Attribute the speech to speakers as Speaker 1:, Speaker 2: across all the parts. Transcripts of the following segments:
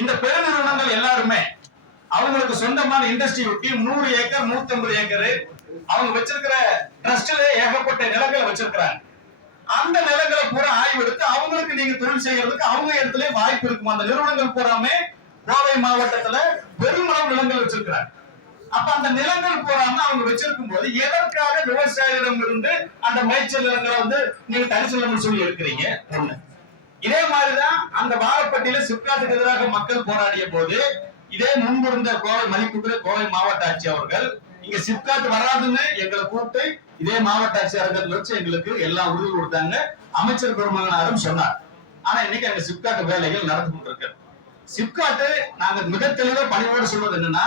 Speaker 1: இந்த பெருநிறுவனங்கள் எல்லாருமே அவங்களுக்கு சொந்தமான இண்டஸ்ட்ரி ஒட்டி நூறு ஏக்கர் நூத்தி ஐம்பது ஏக்கர் அவங்க வச்சிருக்கிற ட்ரஸ்ட்ல ஏகப்பட்ட நிலங்களை வச்சிருக்கிறாங்க. அந்த நிலங்களை பூரா ஆய்வு எடுத்து அவங்களுக்கு நீங்க தொழில் செய்யறதுக்கு அவங்க இடத்துல வாய்ப்பு இருக்கும்? அந்த நிறுவனங்கள் பூராமே கோவை மாவட்டத்துல பெருமளவு நிலங்கள் வச்சிருக்கிறாங்க. அப்ப அந்த நிலங்கள் போறாம அவங்க வச்சிருக்கும் போது எதற்காக விவசாயிகளிடம் இருந்து அந்த மேய்ச்சல் நிலங்களை வந்து நீங்க தரிசனம் சொல்லி இருக்கிறீங்க ஒண்ணு. இதே மாதிரிதான் அந்த வாழப்பட்டியில சிப்காட்டுக்கு எதிராக மக்கள் போராடிய போது இதே முன்பு இருந்த கோவை மதிப்புக்குரிய கோவை மாவட்ட ஆட்சி அவர்கள் இங்க சிப்காட் வராதுன்னு எங்களை கூப்பிட்டு இதே மாவட்ட ஆட்சியாளர்கள் வச்சு எங்களுக்கு எல்லா உறுதி கொடுத்தாங்க. அமைச்சர் பெருமகனாரும் சொன்னார். ஆனா இன்னைக்கு அங்க சிப்காட் வேலைகள் நடந்து கொண்டிருக்கு. சிப்காட்டு நாங்க மிக தெளிவா பணிவோடு சொல்வது என்னன்னா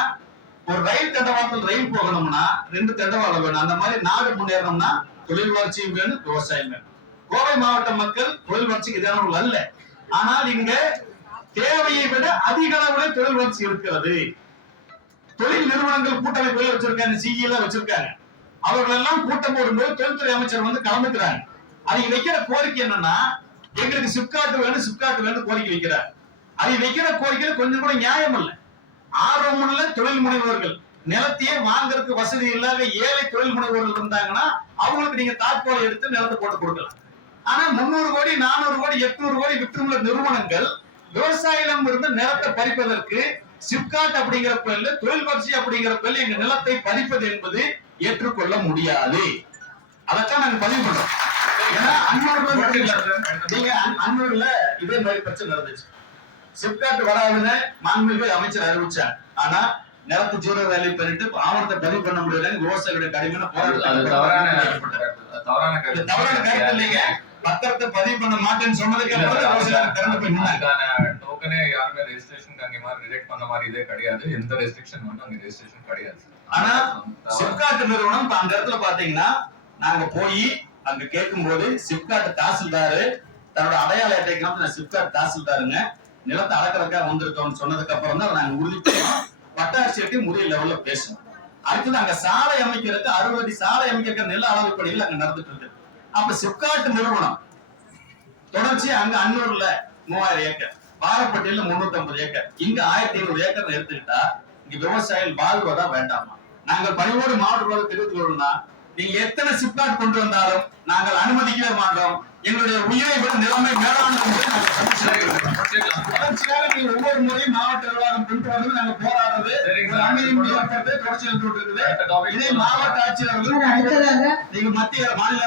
Speaker 1: ஒரு ரயில் தண்டவாளத்தில் ரயில் போகணும்னா ரெண்டு தண்டவாளம் வேணும். அந்த மாதிரி நாடு முன்னேறணும்னா தொழில் வளர்ச்சியும் வேணும் விவசாயம் வேணும். கோவை மாவட்ட மக்கள் தொழில் வளர்ச்சிக்கு எதிரானவர்கள் அல்ல. ஆனால் இங்க தேவையை விட அதிக அளவுல தொழில் வளர்ச்சி இருக்கிறது. தொழில் நிறுவனங்கள் கூட்டமைப்புகள் வச்சிருக்காங்க சிஇல வச்சிருக்காங்க அவர்கள் எல்லாம் கூட்டம் போடும்போது தொழில்துறை அமைச்சர் வந்து கலந்துக்கிறாங்க. அதை வைக்கிற கோரிக்கை என்னன்னா எங்களுக்கு சிப்காட் வேணும் சிப்காட் வேணும் கோரிக்கை வைக்கிறார். அதை வைக்கிற கோரிக்கையில கொஞ்சம் கூட நியாயம் இல்லை. ஆர்வமுள்ள தொழில் முனைவோர்கள் நிலத்தையே வாங்குறதுக்கு வசதி இல்லாத ஏழை தொழில் முனைவோர்கள் இருந்தாங்கன்னா அவங்களுக்கு நீங்க தாக்கோலை எடுத்து நிலத்தை போட்டு கொடுக்கலாம். ஆனா முன்னூறு கோடி நானூறு கோடி எட்நூறு கோடி விற்றுள்ள நிறுவனங்கள் விவசாயிடம் இருந்து நிலத்தை பறிப்பதற்கு சிப்காட் அப்படிங்கிற பேர்ல தொழில் வளர்ச்சி அப்படிங்கிற பேர்ல எங்க நிலத்தை பறிப்பது என்பது ஏற்றுக்கொள்ள முடியாது. அதைத்தான் நாங்க பதிவு பண்றோம் ஏன்னா அன்னூர்ல மட்டும் இல்ல. நீங்க அன்- அன்னூர்ல இதே மாதிரி பிரச்சனை நடந்துச்சு. சிப்காட் வராதுன்னு மாண்புமிகு அமைச்சர் அறிவிச்சார். ஆனா நிலத்து ஜீரோ வேலை பண்ணிட்டு ஆவணத்தை பதிவு பண்ண முடியல விவசாயிகளுடைய கடுமையான போராட்டம்
Speaker 2: தவறான கருத்து.
Speaker 1: தவறான கருத்து இல்லைங்க. பத்திரத்தை பதிவு பண்ண மாட்டேன்னு சொன்னதுக்கு அப்புறம் திறந்து போய் நின்னாங்க.
Speaker 2: அதுக்கான டோக்கனே யாருமே ரெஜிஸ்ட்ரேஷன் அங்க மாதிரி ரிஜெக்ட் பண்ண மாதிரி இதே கிடையாது. எந்த ரெஸ்ட்ரிக்ஷன் வந்து அங்க ரெஜிஸ்ட்ரேஷன் கிடையாது.
Speaker 1: ஆனா, சிப்காட் நிறுவனம் இப்ப அந்த இடத்துல பாத்தீங்கன்னா நாங்க போய் அங்க கேட்கும்போது சிப்காட் தாசில்தாரு தன்னோட அடையாள அட்டை காமிச்சு நான் சிப்காட் தாசில்தாருங்க நிலத்தை அளக்கறதுக்காக வந்திருக்கோம்னு சொன்னதுக்கு அப்புறம் தான் நாங்க உறுதி பண்ணோம் வட்டாட்சியர்கிட்ட முறைய லெவல்ல பேசணும் அடுத்தது அங்க சாலை அமைக்கிறதுக்கு அறுபது அடி சாலை அமைக்கிற நில அளவு பணிகள் அங்க நடந்துட்டு இருக்கு. அப்ப சிப்காட் நிறுவனம் தொடர்ச்சி அங்க அன்னூர்ல மூவாயிரம் ஏக்கர் பாரப்பட்டியில முன்னூத்தி ஐம்பது ஏக்கர் இங்க ஆயிரத்தி ஐநூறு ஏக்கர் எடுத்துக்கிட்டா இங்க விவசாயிகள் வாழ்வதா வேண்டாமா? நாங்கள் பணிவோடு மாவட்ட தெரிவித்துக் கொள்ளணும்னா நீங்க எத்தனை சிப்காட் கொண்டு வந்தாலும் நாங்கள் அனுமதிக்கவே மாட்டோம். எங்களுடைய உயிரை விட நிலைமை மேலாண்மை நீங்க ஒவ்வொரு முறையும் மாவட்ட நாங்க போராடுறது. அமைதி தொடர்ச்சி
Speaker 2: போலாம்.
Speaker 1: மாவட்ட ஆட்சியர்கள்
Speaker 3: அடுத்ததாக
Speaker 1: நீங்க மத்திய மாநில